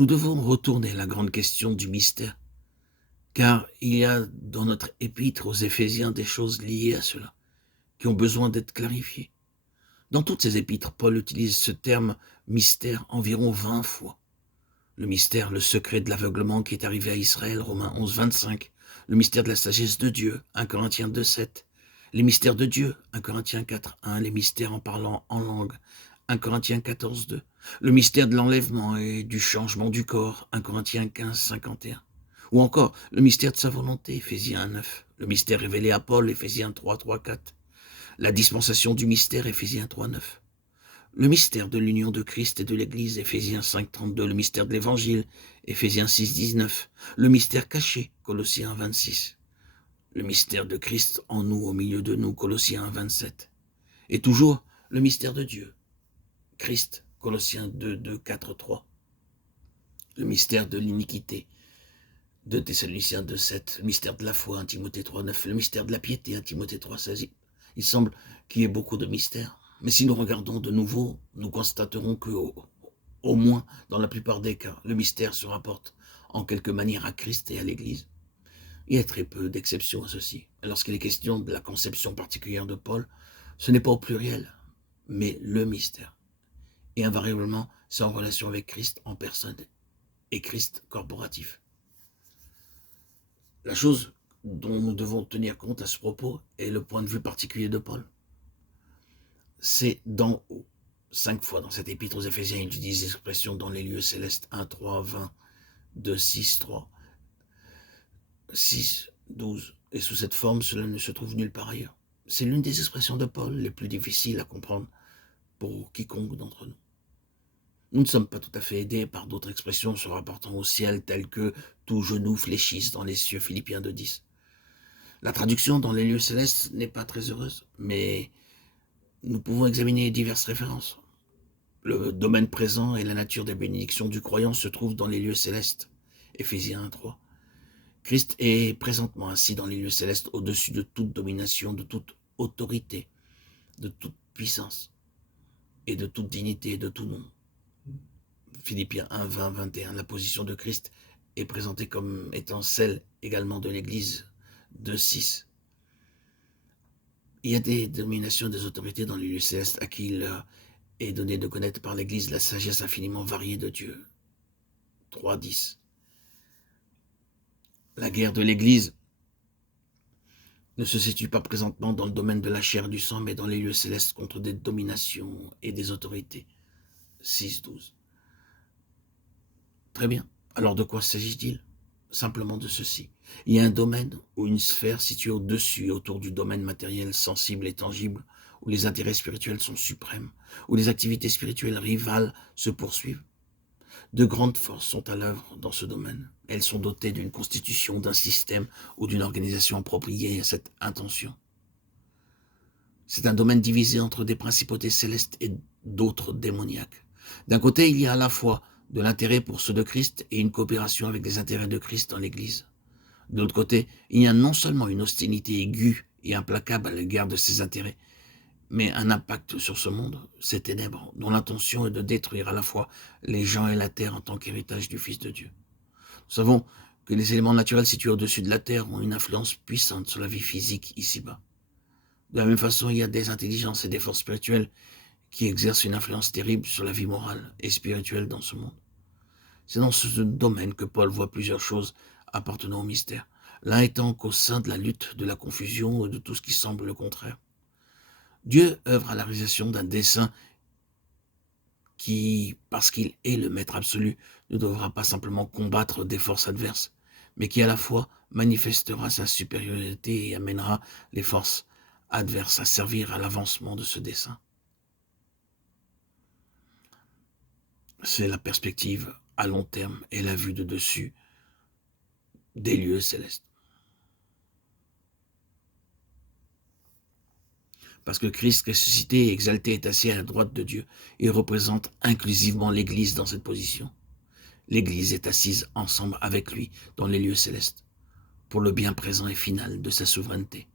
Nous devons retourner à la grande question du mystère, car il y a dans notre épître aux Éphésiens des choses liées à cela, qui ont besoin d'être clarifiées. Dans toutes ces épîtres, Paul utilise ce terme mystère environ 20 fois. Le mystère, le secret de l'aveuglement qui est arrivé à Israël, Romains 11, 25. Le mystère de la sagesse de Dieu, 1 Corinthiens 2, 7. Les mystères de Dieu, 1 Corinthiens 4, 1. Les mystères en parlant en langue, 1 Corinthiens 14, 2. Le mystère de l'enlèvement et du changement du corps, 1 Corinthiens 15, 51. Ou encore, le mystère de sa volonté, Éphésiens 1, 9. Le mystère révélé à Paul, Éphésiens 3, 3, 4. La dispensation du mystère, Éphésiens 3, 9. Le mystère de l'union de Christ et de l'Église, Éphésiens 5, 32. Le mystère de l'Évangile, Éphésiens 6, 19. Le mystère caché, Colossiens 26. Le mystère de Christ en nous, au milieu de nous, Colossiens 27. Et toujours, le mystère de Dieu, Christ, Colossiens 2, 2, 4, 3. Le mystère de l'iniquité, 2 Thessaloniciens 2, 7. Le mystère de la foi, 1 Timothée 3, 9. Le mystère de la piété, 1 Timothée 3, 16. Il semble qu'il y ait beaucoup de mystères. Mais si nous regardons de nouveau, nous constaterons que, au moins dans la plupart des cas, le mystère se rapporte en quelque manière à Christ et à l'Église. Il y a très peu d'exceptions à ceci. Lorsqu'il est question de la conception particulière de Paul, ce n'est pas au pluriel, mais le mystère. Et invariablement, c'est en relation avec Christ en personne et Christ corporatif. La chose dont nous devons tenir compte à ce propos est le point de vue particulier de Paul. C'est dans 5 fois dans cette épître aux Éphésiens, il utilise l'expression dans les lieux célestes 1, 3, 20, 2, 6, 3, 6, 12. Et sous cette forme, cela ne se trouve nulle part ailleurs. C'est l'une des expressions de Paul les plus difficiles à comprendre pour quiconque d'entre nous. Nous ne sommes pas tout à fait aidés par d'autres expressions se rapportant au ciel telles que « tout genou fléchisse dans les cieux » Philippiens 2, 10. La traduction dans les lieux célestes n'est pas très heureuse, mais nous pouvons examiner diverses références. Le domaine présent et la nature des bénédictions du croyant se trouvent dans les lieux célestes. Éphésiens 1, 3. Christ est présentement assis dans les lieux célestes au-dessus de toute domination, de toute autorité, de toute puissance et de toute dignité et de tout nom. Philippiens 1, 20, 21. La position de Christ est présentée comme étant celle également de l'Église 2, 6. Il y a des dominations, des autorités dans les lieux célestes à qui il est donné de connaître par l'Église la sagesse infiniment variée de Dieu. 3, 10. La guerre de l'Église ne se situe pas présentement dans le domaine de la chair et du sang, mais dans les lieux célestes contre des dominations et des autorités. 6, 12. Très bien. Alors de quoi s'agit-il? Simplement de ceci. Il y a un domaine ou une sphère située au-dessus et autour du domaine matériel, sensible et tangible, où les intérêts spirituels sont suprêmes, où les activités spirituelles rivales se poursuivent. De grandes forces sont à l'œuvre dans ce domaine. Elles sont dotées d'une constitution, d'un système ou d'une organisation appropriée à cette intention. C'est un domaine divisé entre des principautés célestes et d'autres démoniaques. D'un côté, il y a à la fois de l'intérêt pour ceux de Christ et une coopération avec les intérêts de Christ dans l'Église. De l'autre côté, il y a non seulement une hostilité aiguë et implacable à l'égard de ces intérêts, mais un impact sur ce monde, ces ténèbres, dont l'intention est de détruire à la fois les gens et la terre en tant qu'héritage du Fils de Dieu. Nous savons que les éléments naturels situés au-dessus de la terre ont une influence puissante sur la vie physique ici-bas. De la même façon, il y a des intelligences et des forces spirituelles qui exercent une influence terrible sur la vie morale et spirituelle dans ce monde. C'est dans ce domaine que Paul voit plusieurs choses appartenant au mystère, l'un étant qu'au sein de la lutte, de la confusion et de tout ce qui semble le contraire. Dieu œuvre à la réalisation d'un dessein qui, parce qu'il est le maître absolu, ne devra pas simplement combattre des forces adverses, mais qui à la fois manifestera sa supériorité et amènera les forces adverses à servir à l'avancement de ce dessein. C'est la perspective à long terme et la vue de dessus des lieux célestes. Parce que Christ ressuscité et exalté est assis à la droite de Dieu et représente inclusivement l'Église dans cette position. L'Église est assise ensemble avec lui dans les lieux célestes pour le bien présent et final de sa souveraineté.